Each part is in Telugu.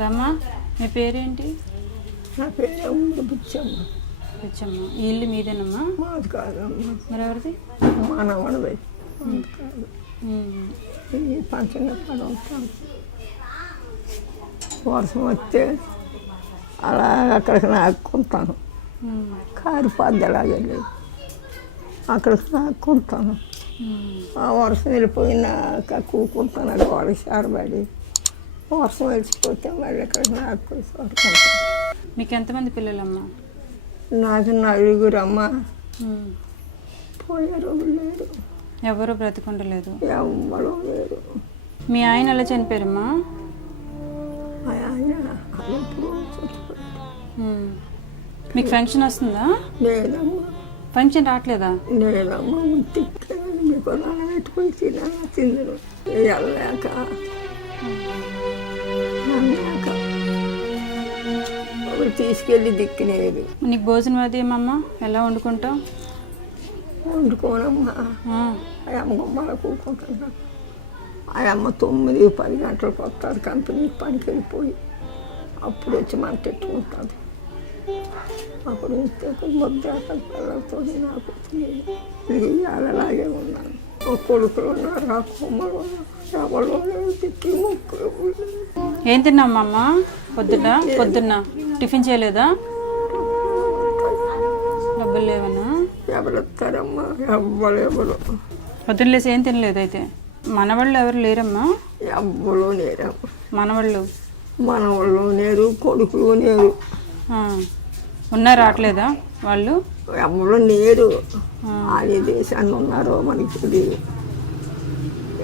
రమ్మా, మీ పేరేంటి? నా పేరు బుచ్చమ్మ. బుచ్చమ్మ. ఈ ఇల్లు మీదేనమ్మా? మాది కాదమ్మా. మరి ఎవరిది? మనవడది కాదు. ఈ పంచంగా పడవుతాం. వర్షం వస్తే అలా అక్కడికి నాకుంటాను. కారిపోద్ది అలాగే అక్కడికి నాకుంటాను. ఆ వర్షం వెళ్ళిపోయినాక కూకుంటాను. అది వాళ్ళకి సారబడి వర్షం వెళ్ళిపోతే మళ్ళీ అక్కడికి నాకుని చదువుకుంటాను. మీకు ఎంతమంది పిల్లలమ్మా? నాకు 4 అమ్మ. పోయారు లేరు, ఎవరు బ్రతికుండలేదు, ఎవ్వరూ లేరు. మీ ఆయన ఎలా చనిపోయారమ్మా? ఆయన ఎప్పుడు చచ్చిపోయాడు. మీకు ఫంక్షన్ వస్తుందా? లేదమ్మా. ఫంక్షన్ రావట్లేదా? లేదమ్మా. ఉంటే మీకు పెట్టుకుని తిందరు వెళ్ళాక ఒకటి తీసుకెళ్ళి దిక్కునేది. నీకు భోజనం అది ఏమమ్మా ఎలా వండుకుంటావు? వండుకోనమ్మా. ఆ అమ్మ గుమ్మల కూకుంటున్నా. ఆ అమ్మ 9-10 గంటలకు వస్తుంది కంపెనీకి పనికి వెళ్ళిపోయి. అప్పుడు వచ్చి మన పెట్టుకుంటుంది. అప్పుడు ముద్ద పిల్లలతో నాకు అలాగే ఉన్నాను. ఒక కొడుకులు ఉన్నారు, ఆ కొమ్మలు ఉన్నారు, ఎవరు తిప్పి ముక్కులు. ఏం తిన్నామ్మా పొద్దున్న టిఫిన్ చేయలేదా? డబ్బులు లేవనా? ఎవరు వస్తారమ్మా? ఎవరు పొద్దున్న లేసి ఏం తినలేదు. అయితే మనవాళ్ళు ఎవరు లేరమ్మా? ఎవ్వరు లేరమ్మా. మనవాళ్ళు లేరు, కొడుకులు లేరు. ఉన్నా రావట్లేదా వాళ్ళు? ఎవరు లేరు. ఏ దేశాన్ని ఉన్నారో మనకి తెలియదు.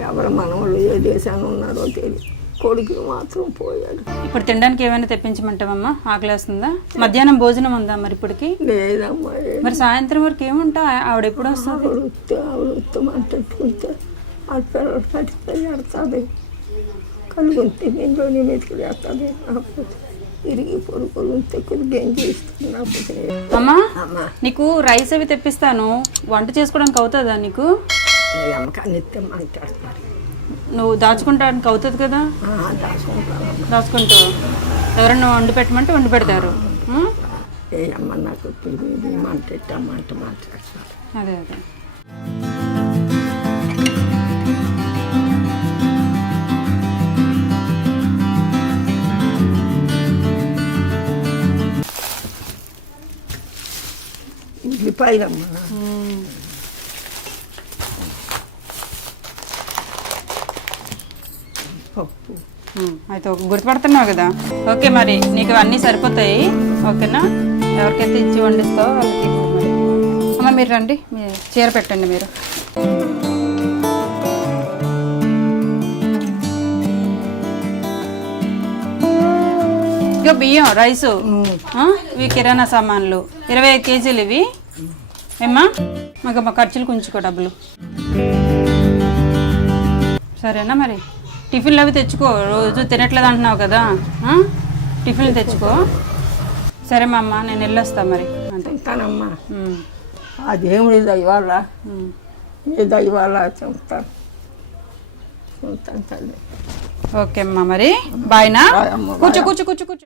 ఎవరు మనవాళ్ళు ఏ దేశాన్ని ఉన్నారో తెలియదు. కొడుకులు మాత్రం పోయాడు. ఇప్పుడు తినడానికి ఏమైనా తెప్పించమంటావమ్మా? ఆకలి వస్తుందా? మధ్యాహ్నం భోజనం ఉందా మరి ఇప్పటికి? లేదమ్మా. మరి సాయంత్రం వరకు ఏముంటా? ఆవిడ ఎప్పుడు వస్తుంది? ఆవిడ వస్తామంటే ఆ పిల్లలు పట్టిపోయి ఆడుతుంది. కలుగుంటే ఇంట్లోనే మెతుకులు వేస్తుంది. తిరిగి పొరుగులు ఉంటే గంజి ఇస్తుంది. అమ్మా, నీకు రైస్ అవి తెప్పిస్తాను. వంట చేసుకోవడానికి అవుతుందా నీకు? నువ్వు దాచుకుంటానికి అవుతుంది కదా? దాచుకుంటావు. ఎవరన్నా వండి పెట్టమంటే వండి పెడతారు. అదే అదే. ఉల్లిపాయలమ్మా. పప్పు. అయితే గుర్తుపడుతున్నావు కదా? ఓకే, మరి నీకు అన్నీ సరిపోతాయి. ఓకేనా? ఎవరికైతే ఇచ్చి వండిస్తావో వాళ్ళకి. అమ్మ మీరు రండి, మీరు చీర పెట్టండి. మీరు ఇక బియ్యం, రైసు, ఇవి కిరాణా సామాన్లు 25 కేజీలు ఇవి. ఏమ్మా మాకు మా ఖర్చులు ఉంచుకో డబ్బులు. సరేనా? మరి టిఫిన్లు అవి తెచ్చుకో. రోజు తినట్లేదు అంటున్నావు కదా, టిఫిన్లు తెచ్చుకో. సరే మా అమ్మ, నేను వెళ్ళొస్తా మరి. అంతేనమ్మా. అదేమిడి దైవాల ఏ దైవాల చెప్తాను. ఓకే అమ్మా, మరి బాయ్నా. కూర్చో కూర్చో కూర్చో కూర్చో.